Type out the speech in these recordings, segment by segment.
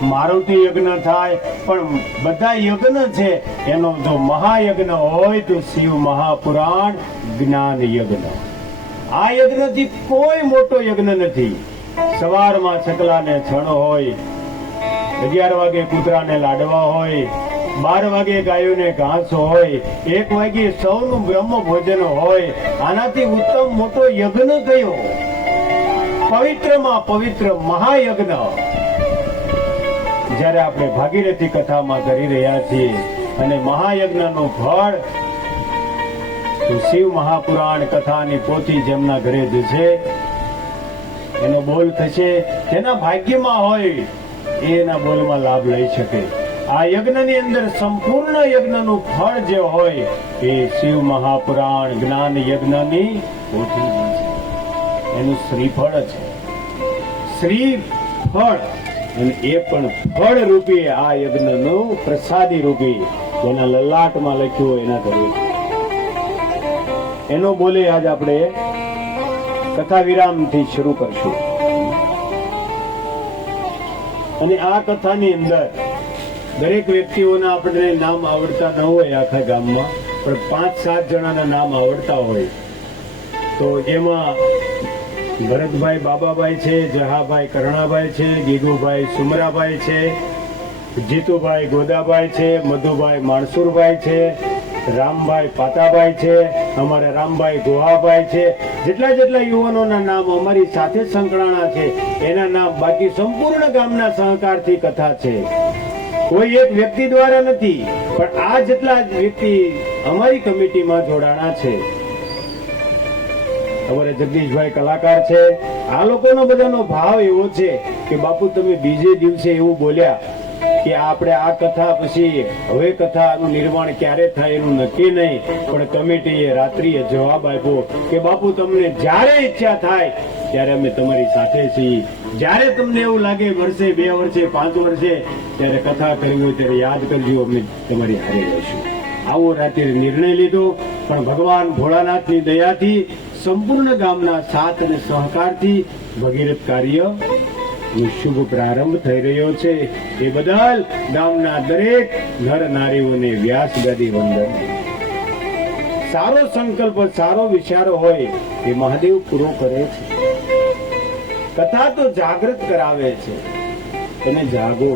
મારુતિ યજ્ઞ થાય, પણ બધા યજ્ઞ છે એનો જો મહાયજ્ઞ હોય તો શિવ મહાપુરાણ જ્ઞાન યજ્ઞ. આ યજ્ઞથી કોઈ મોટો યજ્ઞ નથી. સવારમાં છકલાને છણ હોય, 11 વાગે કૂતરાને લાડવા હોય, 12 વાગે ગાયોને ઘાસ હોય, 1 વાગે સૌનું બ્રહ્મ ભોજન હોય. આનાથી ઉત્તમ મોટો યજ્ઞ કયો? પવિત્રમાં પવિત્ર મહાયજ્ઞ જ્યારે આપણે ભાગીરથી કથામાં કરી રહ્યા છીએ, અને મહાયજ્ઞનું ફળ તો શિવ મહાપુરાણ કથાની પોથી જેમના ઘરે જશે એનો બોલ થશે. જેના ભાગ્યમાં હોય એના બોલમાં લાભ લઈ શકે. આ યજ્ઞની અંદર સંપૂર્ણ યજ્ઞનું ફળ જે હોય એ શિવ મહાપુરાણ જ્ઞાન યજ્ઞની પોથી છે. એનું શ્રીફળ છે, શ્રીફળ. અને એ પણ ફળ રૂપી આ યજ્ઞનું પ્રસાદી રૂપી જેના લલાટમાં લખ્યું હોય એના ઘરે એનો બોલે આજ આપણે કથા વિરામથી શરૂ કરશું. અને આ કથાની અંદર દરેક વ્યક્તિઓના આપણને નામ આવડતા ન હોય આખા ગામમાં, પણ 5-7 જણાના નામ આવડતા હોય. તો એમાં ભરતભાઈ બાબાભાઈ છે, જહાભાઈ કરણાભાઈ છે, ગીગુભાઈ સુમરાભાઈ છે, જીતુભાઈ ગોદાભાઈ છે, મધુભાઈ માણસુરભાઈ છે, રામભાઈ પાતાભાઈ છે, અમારા રામભાઈ ગોહાભાઈ છે. જેટલા યુવાનોના નામ અમારી સાથે સંકળાણા છે એના નામ બાકી સંપૂર્ણ ગામના સહકારથી કથા છે. કોઈ એક વ્યક્તિ દ્વારા નથી, પણ આ જેટલા વ્યક્તિ અમારી કમિટીમાં જોડાણા છે. અમારે જગદીશભાઈ કલાકાર છે. આ લોકોનો બધાનો ભાવ એવો છે કે બાપુ તમે બીજે દિવસે એવું બોલ્યા કે આપણે આ કથા પછી હવે કથાનું નિર્માણ ક્યારે થાય એનું નક્કી નહીં, પણ કમિટીએ રાત્રિએ જવાબ આપ્યો કે બાપુ તમને જ્યારે ઈચ્છા થાય ત્યારે અમે તમારી સાથે છીએ. જ્યારે તમને એવું લાગે વર્ષે 2 વર્ષે 5 વર્ષે ત્યારે કથા કરવી હોય ત્યારે યાદ કરજો, અમે તમારી હારે રહીશું. આવો રાત્રે નિર્ણય લીધો. પણ ભગવાન ભોળાનાથની દયાથી સંપૂર્ણ ગામના સાથ અને સહકારથી ભગીરથ કાર્ય શુભ પ્રારંભ થઈ રહ્યો છે. એ બદલ ગામના દરેક નર નારીઓને વ્યાસ ગાદી વંદન. સારો સંકલ્પ સારો વિચાર હોય એ મહાદેવ પૂરો કરે છે. કથા તો જાગૃત કરાવે છે. તમે જાગો.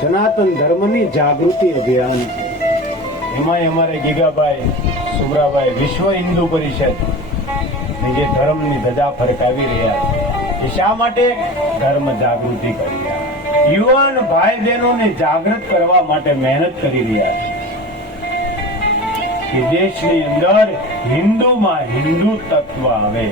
સનાતન ધર્મની જાગૃતિ અભિયાન છે. એમાં અમારે ગીગાભાઈ સુમરાભાઈ વિશ્વ હિન્દુ પરિષદ જે ધર્મની ધજા ફરકાવી રહ્યા છે. શા માટે? ધર્મ જાગૃતિ કરી રહ્યા. યુવાન ભાઈ બહેનોને જાગૃત કરવા માટે મહેનત કરી રહ્યા છે કે દેશની અંદર હિન્દુમાં હિન્દુ તત્વ આવે,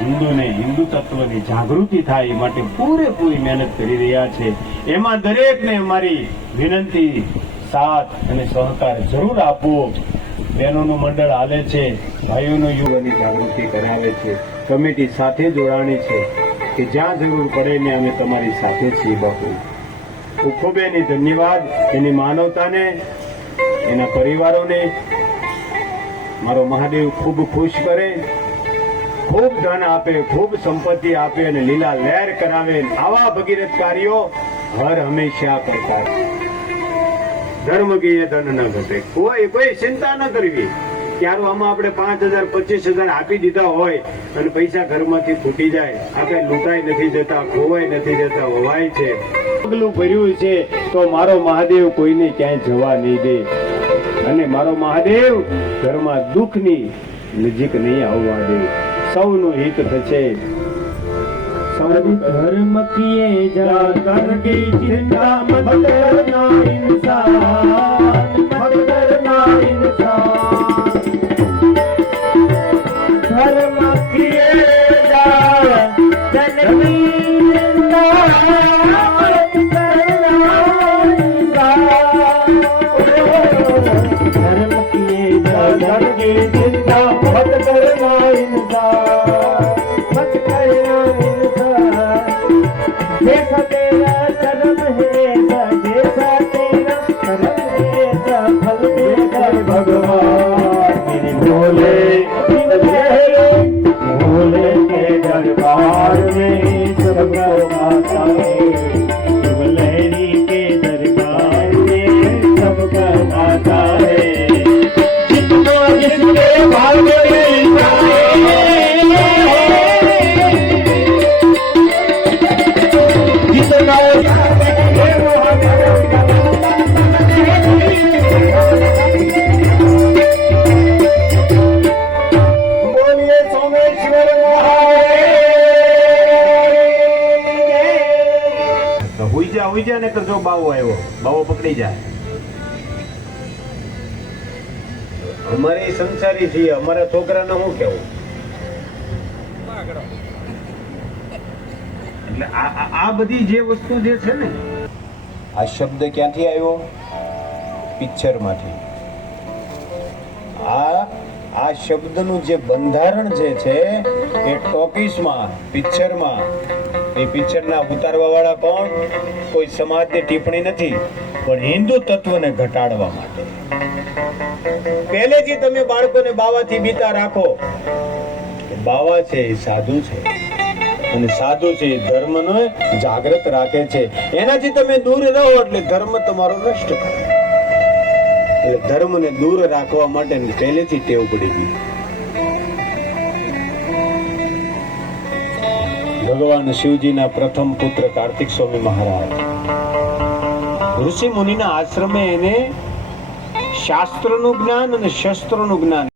હિન્દુને હિન્દુ તત્વની જાગૃતિ થાય એ માટે પૂરેપૂરી મહેનત કરી રહ્યા છે. એમાં દરેકને અમારી વિનંતી, સાથ અને સહકાર જરૂર આપવો. બહેનોનું મંડળ હાલે છે, ભાઈઓનું યુવાની જાગૃતિ કરાવે છે. કમિટી સાથે જોડાણી છે કે જ્યાં જરૂર પડે ને અમે તમારી સાથે છીએ બાપુ. ખૂબ એની ધન્યવાદ, એની માનવતાને, એના પરિવારોને મારો મહાદેવ ખૂબ ખુશ કરે, ખૂબ ધન આપે, ખૂબ સંપત્તિ આપે અને લીલા લહેર કરાવે. આવા ભગીરથ કાર્યો હર હંમેશા કરતા. ધર્મ કીએ ધન ન ઘટે. કોઈ ચિંતા ન કરવી. ક્યારો આમાં આપણે 5,000 25,000 આપી દીધા હોય અને પૈસા ઘરમાંથી ફૂટી જાય, આપણે લૂંટાઈ નથી જતા, ખોવાઈ નથી જતા, વવાય છે. પગલું ભર્યું છે તો મારો મહાદેવ કોઈને ક્યાંય જવા નહીં દે. અને મારો મહાદેવ ઘરમાં દુઃખની નજીક નહીં આવવા દે. સૌનું હિત થશે. ધર્મ કિએ જા ધન કી ચિંતા મત કરના ઇન્સાન, મત કરના ઇન્સાન. ધર્મ કિએ જા ધન કી ચિંતા મત કરના ઇન્સાન. ધર્મ કિએ જા ધન કી ચિંતા મત करना इंसान, मत करना इंसान। जैसा तेरा कर्म है जैसा तेरा कर्म है फल देगा भगवान। मेरे भोले भोले के दरबार में सब माता लहरी के दरबार में सबका दाता है जिसको जिसके भाग्य में लिखा है जितना बोलिए सोमेश्वर महादेव। हुई जा ને કરજો બાવો આવ્યો બાવો પકડી જાય અમારે સંસારી છીએ અમારા છોકરાને શું કેવું એટલે આ બધી જે વસ્તુ જે છે ને આ શબ્દ ક્યાંથી આવ્યો પિક્ચર માંથી આ શબ્દનું જે બંધારણ જે છે એ ટોકીસમાં પિક્ચરમાં એ પિક્ચરના ઉતારવા વાળા કોણ કોઈ સમાજની ટિપ્પણી નથી પણ હિન્દુ તત્વને ઘટાડવા માટે પહેલેથી તમે બાળકોને બાવાથી બીતા રાખો બાવા છે એ સાધુ છે અને સાધુ છે એ ધર્મનો જાગૃત રાખે છે એનાથી તમે દૂર રહો એટલે ધર્મ તમારો નષ્ટ કરે એટલે ધર્મને દૂર રાખવા માટે પહેલેથી ટેવ પડી ગઈ ભગવાન શિવજીના પ્રથમ પુત્ર કાર્તિક સ્વામી મહારાજ ઋષિ મુનિના આશ્રમે એને શાસ્ત્રનું જ્ઞાન અને શસ્ત્રોનું જ્ઞાન